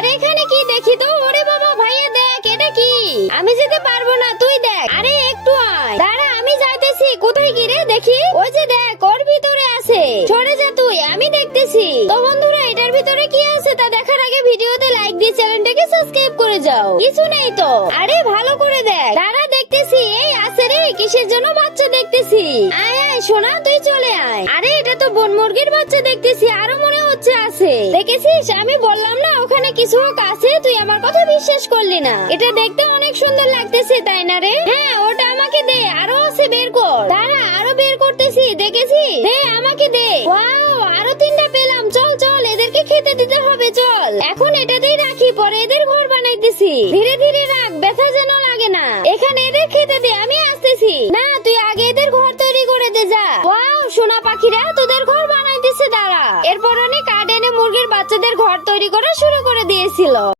আরে এখানে কি দেখি তো? ওরে বাবা ভাইয়া দেখ, এটা কি? আমি যেতে পারবো না, তুই দেখ। আরে একটু আয়, দাঁড়া আমি যাইতেছি। কোথায় কি রে? দেখি, ওই যে দেখ, ওর ভিতরে আছে। সরে যা তুই, আমি দেখতেছি। তো বন্ধুরা, এটার ভিতরে কি আছে তা দেখার আগে ভিডিওতে লাইক দিয়ে চ্যানেলটাকে সাবস্ক্রাইব করে যাও। কিছু নেই তো? আরে ভালো করে দেখ, দাঁড়া দেখতেছি। এই আছে রে, কিসের জন্য বাচ্চা দেখতেছি। আয় আয় সোনা, তুই চলে আয়। আরে এটা তো বন মুরগির বাচ্চা দেখতেছি, আরো মনে হচ্ছে আছে। দেখেছিস, আমি বললাম না ওখানে কিছু আছে, তুই আমার কথা বিশ্বাস করলি না। এটা দেখতে অনেক সুন্দর লাগতেছে, তাই না রে? হ্যাঁ, ওটা আমাকে দে। আরো আছে, বের কর। দাঁড়া, আরো বের করতেছি। দেখেছি, দে আমাকে দে। ওয়াও, আরো 3টা পেলাম। চল চল, এদেরকে খেতে দিতে হবে। চল এখন এটাতেই রাখি, পরে এদের ঘর বানাইতেছি। ধীরে ধীরে রাখ, ব্যথা যেন লাগে না। এখানে এদের খেতে দে, আমি আসতেছি। না, তুই আগে এদের ঘর তৈরি করে দে, যা। ওয়াও, সোনা পাখিরা তোদের ঘর বানাইতেছে, দাঁড়া। এরপর অনেক কাঠ এনে মুরগির বাচ্চাদের ঘর তৈরি করা শুরু করে দিয়েছিল।